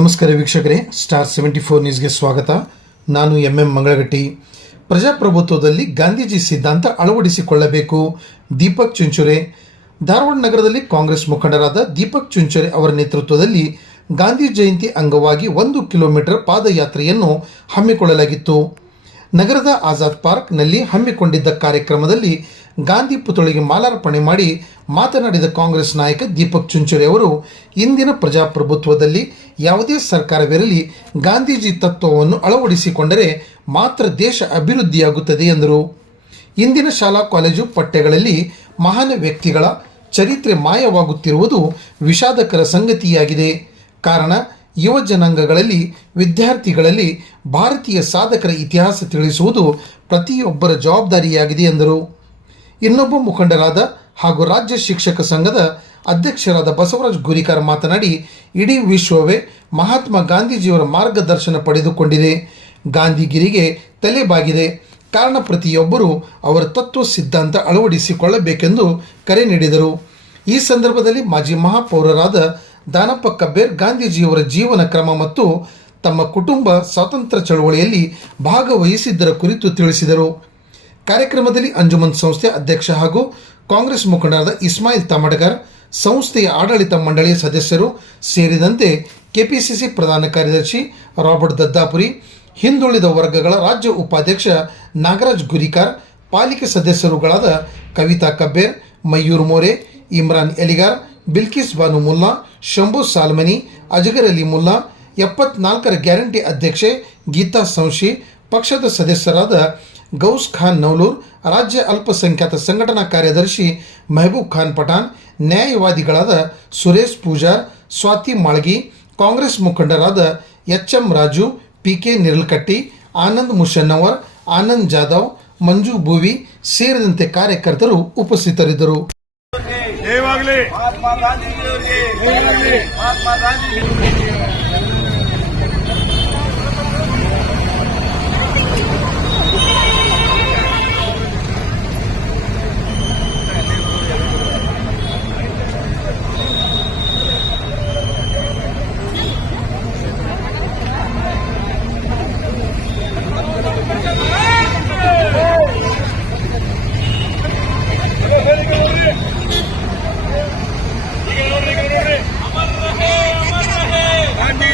ನಮಸ್ಕಾರ ವೀಕ್ಷಕರೇ, ಸ್ಟಾರ್ 74 ನ್ಯೂಸ್ಗೆ ಸ್ವಾಗತ. ನಾನು ಎಂ ಮಂಗಳಗಟ್ಟಿ. ಪ್ರಜಾಪ್ರಭುತ್ವದಲ್ಲಿ ಗಾಂಧೀಜಿ ಸಿದ್ಧಾಂತ ಅಳವಡಿಸಿಕೊಳ್ಳಬೇಕು. ದೀಪಕ್ ಚುಂಚುರೆ. ಧಾರವಾಡ ನಗರದಲ್ಲಿ ಕಾಂಗ್ರೆಸ್ ಮುಖಂಡರಾದ ದೀಪಕ್ ಚುಂಚುರೆ ಅವರ ನೇತೃತ್ವದಲ್ಲಿ ಗಾಂಧಿ ಜಯಂತಿ ಅಂಗವಾಗಿ 1 ಕಿಲೋಮೀಟರ್ ಪಾದಯಾತ್ರೆಯನ್ನು ಹಮ್ಮಿಕೊಳ್ಳಲಾಗಿತ್ತು. ನಗರದ ಆಜಾದ್ ಪಾರ್ಕ್ನಲ್ಲಿ ಹಮ್ಮಿಕೊಂಡಿದ್ದ ಕಾರ್ಯಕ್ರಮದಲ್ಲಿ ಗಾಂಧಿ ಪುತ್ಥಳಿಗೆ ಮಾಲಾರ್ಪಣೆ ಮಾಡಿ ಮಾತನಾಡಿದ ಕಾಂಗ್ರೆಸ್ ನಾಯಕ ದೀಪಕ್ ಚುಂಚುರೆ ಅವರು, ಇಂದಿನ ಪ್ರಜಾಪ್ರಭುತ್ವದಲ್ಲಿ ಯಾವುದೇ ಸರ್ಕಾರವಿರಲಿ ಗಾಂಧೀಜಿ ತತ್ವವನ್ನು ಅಳವಡಿಸಿಕೊಂಡರೆ ಮಾತ್ರ ದೇಶ ಅಭಿವೃದ್ಧಿಯಾಗುತ್ತದೆ ಎಂದರು. ಇಂದಿನ ಶಾಲಾ ಕಾಲೇಜು ಪಠ್ಯಗಳಲ್ಲಿ ಮಹಾನ್ ವ್ಯಕ್ತಿಗಳ ಚರಿತ್ರೆ ಮಾಯವಾಗುತ್ತಿರುವುದು ವಿಷಾದಕರ ಸಂಗತಿಯಾಗಿದೆ. ಕಾರಣ, ಯುವ ಜನಾಂಗಗಳಲ್ಲಿ, ವಿದ್ಯಾರ್ಥಿಗಳಲ್ಲಿ ಭಾರತೀಯ ಸಾಧಕರ ಇತಿಹಾಸ ತಿಳಿಸುವುದು ಪ್ರತಿಯೊಬ್ಬರ ಜವಾಬ್ದಾರಿಯಾಗಿದೆ ಎಂದರು. ಇನ್ನೊಬ್ಬ ಮುಖಂಡರಾದ ಹಾಗೂ ರಾಜ್ಯ ಶಿಕ್ಷಕ ಸಂಘದ ಅಧ್ಯಕ್ಷರಾದ ಬಸವರಾಜ್ ಗುರಿಕಾರ ಮಾತನಾಡಿ, ಇಡೀ ವಿಶ್ವವೇ ಮಹಾತ್ಮ ಗಾಂಧೀಜಿಯವರ ಮಾರ್ಗದರ್ಶನ ಪಡೆದುಕೊಂಡಿದೆ. ಗಾಂಧಿಗಿರಿಗೆ ತಲೆಬಾಗಿದೆ. ಕಾರಣ, ಪ್ರತಿಯೊಬ್ಬರೂ ಅವರ ತತ್ವ ಸಿದ್ಧಾಂತ ಅಳವಡಿಸಿಕೊಳ್ಳಬೇಕೆಂದು ಕರೆ ನೀಡಿದರು. ಈ ಸಂದರ್ಭದಲ್ಲಿ ಮಾಜಿ ಮಹಾಪೌರರಾದ ದಾನಪ್ಪ ಕಬ್ಬೇರ್ ಗಾಂಧೀಜಿಯವರ ಜೀವನ ಕ್ರಮ ಮತ್ತು ತಮ್ಮ ಕುಟುಂಬ ಸ್ವಾತಂತ್ರ್ಯ ಚಳವಳಿಯಲ್ಲಿ ಭಾಗವಹಿಸಿದ್ದರ ಕುರಿತು ತಿಳಿಸಿದರು. ಕಾರ್ಯಕ್ರಮದಲ್ಲಿ ಅಂಜುಮನ್ ಸಂಸ್ಥೆ ಅಧ್ಯಕ್ಷ ಹಾಗೂ ಕಾಂಗ್ರೆಸ್ ಮುಖಂಡರಾದ ಇಸ್ಮಾಯಿಲ್ ತಮಡಗರ್, ಸಂಸ್ಥೆಯ ಆಡಳಿತ ಮಂಡಳಿಯ ಸದಸ್ಯರು ಸೇರಿದಂತೆ ಕೆಪಿಸಿಸಿ ಪ್ರಧಾನ ಕಾರ್ಯದರ್ಶಿ ರಾಬರ್ಟ್ ದದ್ದಾಪುರಿ, ಹಿಂದುಳಿದ ವರ್ಗಗಳ ರಾಜ್ಯ ಉಪಾಧ್ಯಕ್ಷ ನಾಗರಾಜ್ ಗುರಿಕಾರ್, ಪಾಲಿಕೆ ಸದಸ್ಯರುಗಳಾದ ಕವಿತಾ ಕಬ್ಬೇರ್, ಮಯೂರ್ ಮೋರೆ, ಇಮ್ರಾನ್ ಎಲಿಗಾರ್, ಬಿಲ್ಕಿಸ್ ಬಾನು ಮುಲ್ಲಾ, ಶಂಭು ಸಾಲ್ಮನಿ, ಅಜಗರ್ ಅಲಿ ಮುಲ್ಲಾ, 74ರ ಗ್ಯಾರಂಟಿ ಅಧ್ಯಕ್ಷೆ ಗೀತಾ ಸಂಶಿ, ಪಕ್ಷದ ಸದಸ್ಯರಾದ ಗೌಸ್ ಖಾನ್ ನವಲೂರ್, ರಾಜ್ಯ ಅಲ್ಪಸಂಖ್ಯಾತ ಸಂಘಟನಾ ಕಾರ್ಯದರ್ಶಿ ಮೆಹಬೂಬ್ ಖಾನ್ ಪಠಾಣ್, ನ್ಯಾಯವಾದಿಗಳಾದ ಸುರೇಶ್ ಪೂಜಾರ್, ಸ್ವಾತಿ ಮಾಳ್ಗಿ, ಕಾಂಗ್ರೆಸ್ ಮುಖಂಡರಾದ ಎಂ ರಾಜು, ಪಿಕೆ ನಿರ್ಲಕಟ್ಟಿ, ಆನಂದ್ ಮುಷನ್ನವರ್, ಆನಂದ್ ಜಾಧವ್, ಮಂಜು ಭೂವಿ ಸೇರಿದಂತೆ ಕಾರ್ಯಕರ್ತರು ಉಪಸ್ಥಿತರಿದ್ದರು. गांधी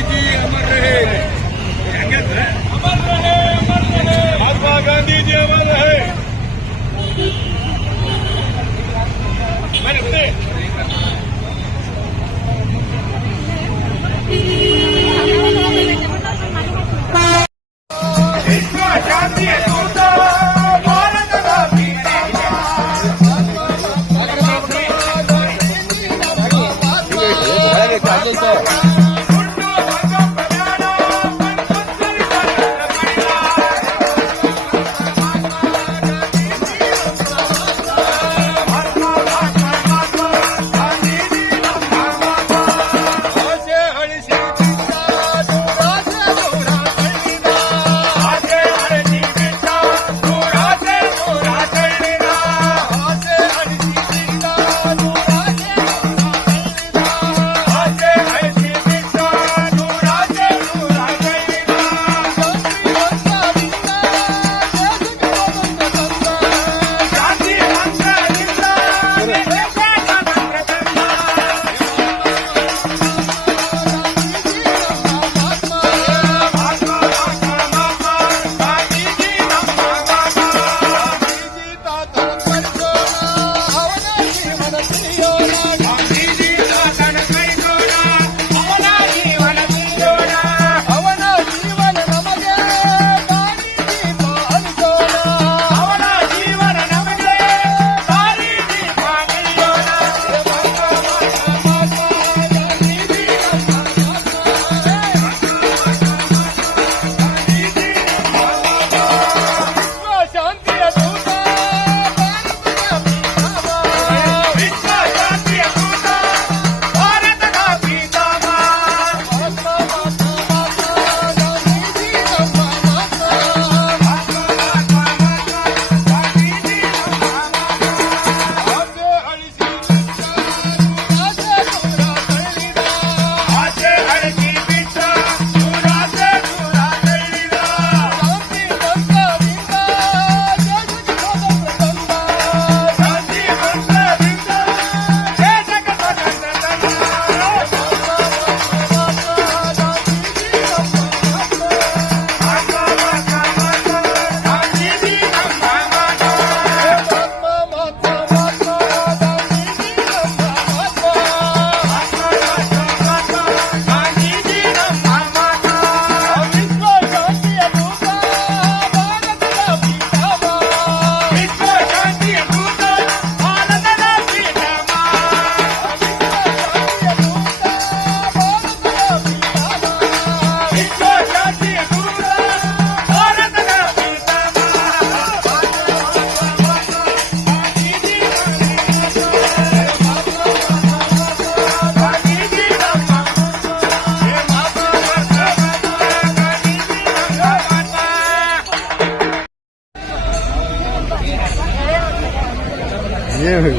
ಏನು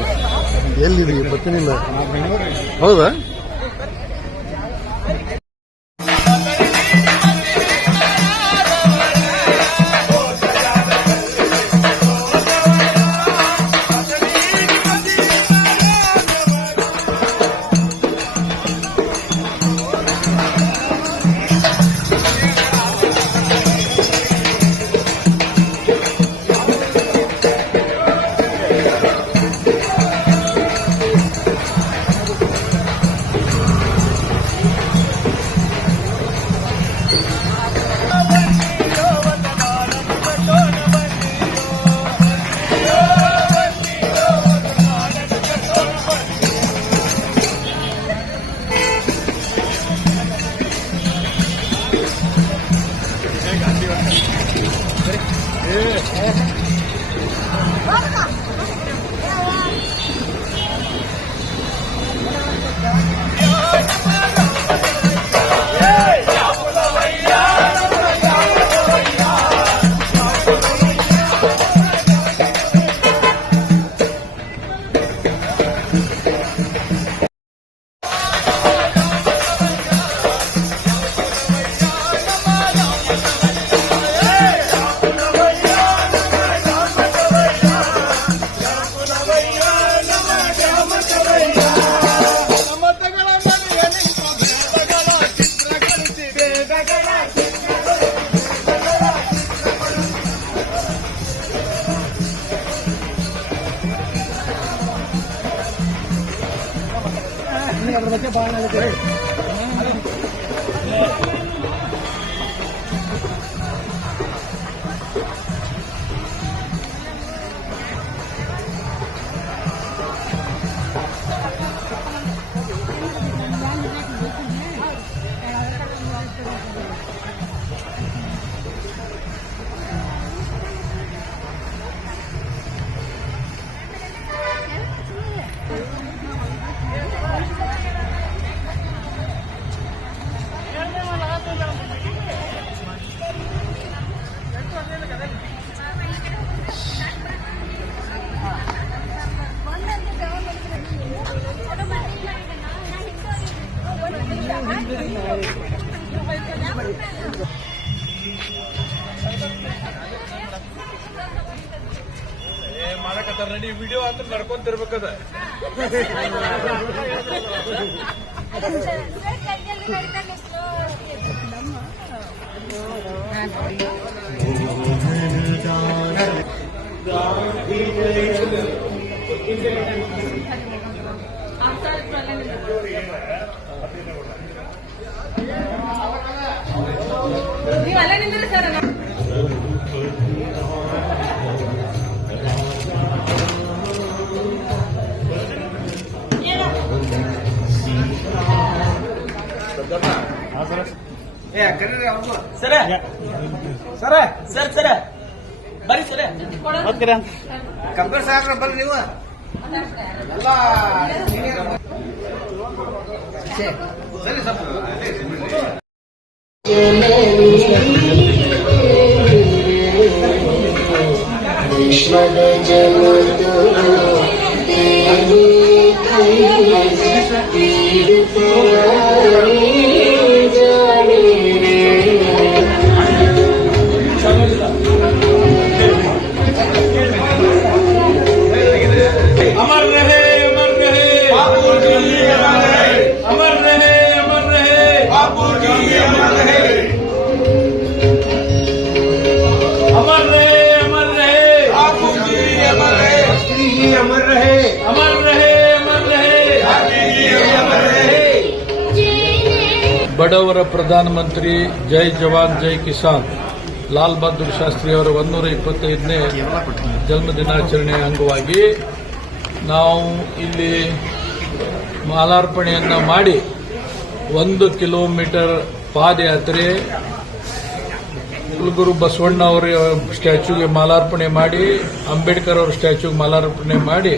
ಎಲ್ಲಿದ್ರಿ ಬರ್ತೀನಿಲ್ಲ ಹೌದಾ ಮಾಡಕತ್ತಾರ ನಡಿ ವಿಡಿಯೋ ಅಂತ ನಡ್ಕೊಂತಿರ್ಬೇಕದ ನೀವು ಅಲ್ಲೇ ನಿಂದ್ರಿ ಸರ್. ಸರ್ ಬರ್ರಿ ಸರ ಕಂಪ್ಯೂಟರ್ ಸಾಹೇಬ್ರ ಬರ್ರಿ ನೀವು ಎಲ್ಲ ಸರಿ ಬಡವರ ಪ್ರಧಾನಮಂತ್ರಿ ಜೈ ಜವಾನ್ ಜೈ ಕಿಸಾನ್ ಲಾಲ್ ಬಹದ್ದೂರ್ ಶಾಸ್ತ್ರಿ ಅವರ 125ನೇ ಜನ್ಮ ದಿನಾಚರಣೆಯ ಅಂಗವಾಗಿ ನಾವು ಇಲ್ಲಿ ಮಾಲಾರ್ಪಣೆಯನ್ನ ಮಾಡಿ 1 ಕಿಲೋಮೀಟರ್ ಪಾದಯಾತ್ರೆ ಕುಲಗುರು ಬಸವಣ್ಣ ಅವರ ಸ್ಟ್ಯಾಚ್ಯೂಗೆ ಮಾಲಾರ್ಪಣೆ ಮಾಡಿ, ಅಂಬೇಡ್ಕರ್ ಅವರ ಸ್ಟ್ಯಾಚ್ಯೂಗೆ ಮಾಲಾರ್ಪಣೆ ಮಾಡಿ,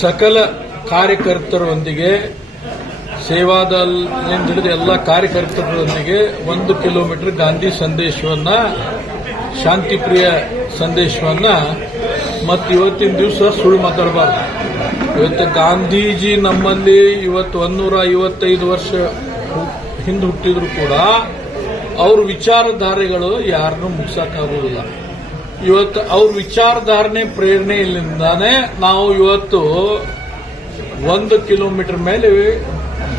ಸಕಲ ಕಾರ್ಯಕರ್ತರೊಂದಿಗೆ ಸೇವಾದಲ್ಲಿಂದ ಹಿಡಿದು ಎಲ್ಲ ಕಾರ್ಯಕರ್ತರೊಂದಿಗೆ 1 ಕಿಲೋಮೀಟರ್ ಗಾಂಧಿ ಸಂದೇಶವನ್ನ, ಶಾಂತಿಪ್ರಿಯ ಸಂದೇಶವನ್ನ ಮತ್ತು ಇವತ್ತಿನ ದಿವಸ ಸುಳ್ಳು ಮಾತಾಡಬಾರ್ದು. ಇವತ್ತು ಗಾಂಧೀಜಿ ನಮ್ಮಲ್ಲಿ ಇವತ್ತು 155 ವರ್ಷ ಹಿಂದೆ ಹುಟ್ಟಿದ್ರು ಕೂಡ ಅವ್ರ ವಿಚಾರಧಾರೆಗಳು ಯಾರನ್ನೂ ಮುಗಿಸಕ್ಕಾಗುವುದಿಲ್ಲ. ಇವತ್ತು ಅವ್ರ ವಿಚಾರಧಾರಣೆ ಪ್ರೇರಣೆಯಿಂದಾನೇ ನಾವು ಇವತ್ತು 1 ಕಿಲೋಮೀಟರ್ ಮೇಲೆ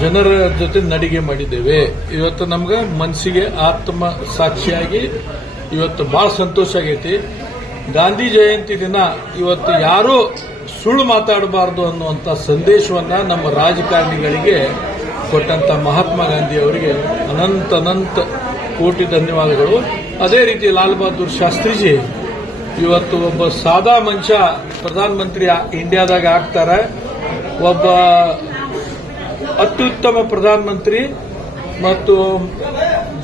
ಜನರ ಜೊತೆ ನಡಿಗೆ ಮಾಡಿದ್ದೇವೆ. ಇವತ್ತು ನಮ್ಗೆ ಮನಸ್ಸಿಗೆ ಆತ್ಮ ಸಾಕ್ಷಿಯಾಗಿ ಇವತ್ತು ಬಹಳ ಸಂತೋಷ ಆಗೈತಿ. ಗಾಂಧಿ ಜಯಂತಿ ದಿನ ಇವತ್ತು ಯಾರೂ ಸುಳ್ಳು ಮಾತಾಡಬಾರದು ಅನ್ನುವಂಥ ಸಂದೇಶವನ್ನ ನಮ್ಮ ರಾಜಕಾರಣಿಗಳಿಗೆ ಕೊಟ್ಟಂತ ಮಹಾತ್ಮ ಗಾಂಧಿ ಅವರಿಗೆ ಅನಂತ ಕೋಟಿ ಧನ್ಯವಾದಗಳು. ಅದೇ ರೀತಿ ಲಾಲ್ ಬಹದ್ದೂರ್ ಶಾಸ್ತ್ರಿಜಿ ಇವತ್ತು ಒಬ್ಬ ಸಾದಾ ಮನುಷ್ಯ ಪ್ರಧಾನಮಂತ್ರಿ ಇಂಡಿಯಾದಾಗ ಆಗ್ತಾರೆ. ಒಬ್ಬ ಅತ್ಯುತ್ತಮ ಪ್ರಧಾನಮಂತ್ರಿ ಮತ್ತು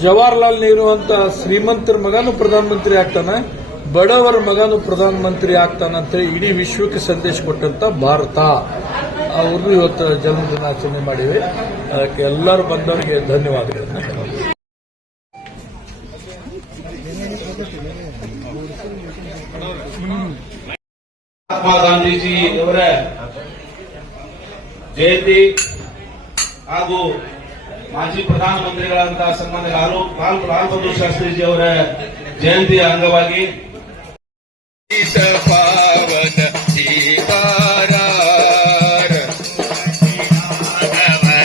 ಜವಾಹರ್ಲಾಲ್ ನೆಹರು ಅಂತ ಶ್ರೀಮಂತರ ಮಗನೂ ಪ್ರಧಾನಮಂತ್ರಿ ಆಗ್ತಾನೆ, ಬಡವರ ಮಗನೂ ಪ್ರಧಾನಮಂತ್ರಿ ಆಗ್ತಾನಂತ ಇಡೀ ವಿಶ್ವಕ್ಕೆ ಸಂದೇಶ ಕೊಟ್ಟಂತ ಭಾರತ. ಅವರು ಇವತ್ತು ಜನ್ಮದಿನಾಚರಣೆ ಮಾಡಿವೆ. ಅದಕ್ಕೆ ಎಲ್ಲರೂ ಬಂದವರಿಗೆ ಧನ್ಯವಾದಗಳನ್ನು. ಮಹಾತ್ಮ ಗಾಂಧೀಜಿ ಅವರ ಜಯಂತಿ ಹಾಗೂ ಮಾಜಿ ಪ್ರಧಾನಮಂತ್ರಿಗಳಂತಹ ಸನ್ಮಾನ್ಯ ಲಾಲ್ ಬಹದ್ದೂರ್ ಶಾಸ್ತ್ರೀಜಿ ಅವರ ಜಯಂತಿಯ ಅಂಗವಾಗಿ ಪಾವನ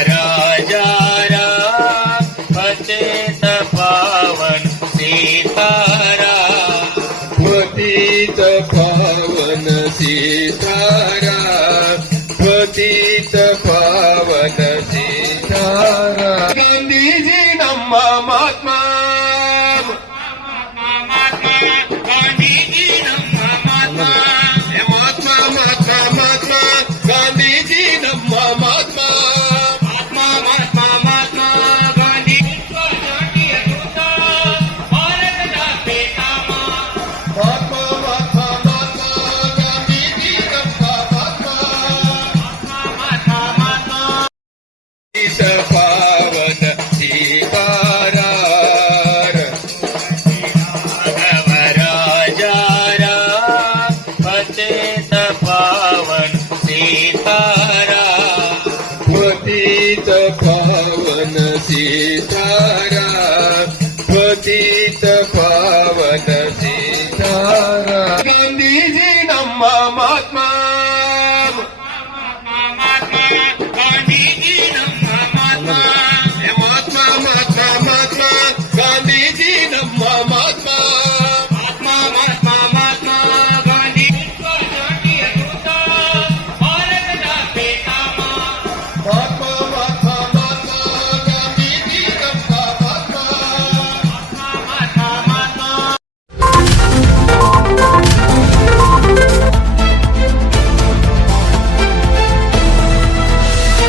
ರಾಜಾರ ಪತಿತ ಪಾವನ ಸೀತಾರಾ ಪತಿತ ಪಾವನ ಸೀತಾರಾ ಪತಿತ ಪಾವನ ಸೀತಾರಾ. ಗಾಂಧೀಜಿ ನಮ್ಮ ಮಹಾತ್ಮ, ಗಾಂಧೀಜಿ ನಮ್ಮ ಮಹಾತ್ಮ, ಮಹಾತ್ಮ ಮಹಾತ್ಮ ಮಹಾತ್ಮ ಗಾಂಧೀಜಿ ನಮ್ಮ ಮಹಾತ್ಮ, ಮಹಾತ್ಮ ಮಹಾತ್ಮ ಮಹಾತ್ಮ ಗಾಂಧಿ ಜಾತಿಯ ದೂತ, ಭಾರತದ ಪಿತಾಮ, ಮಹಾತ್ಮ ಮಹಾತ್ಮ ಮಹಾತ್ಮ ಗಾಂಧೀಜಿ ನಮ್ಮ ಮಹಾತ್ಮ, ಮಹಾತ್ಮ ಮಹಾತ್ಮ ಪಾವನ ಸೀತಾರಾ ರಾಜಾರ ಪತಿತ ಪಾವನ ಸೀತಾರಾ ಪತಿತ ಪಾವನ ಸೀತಾರಾ ಪತಿ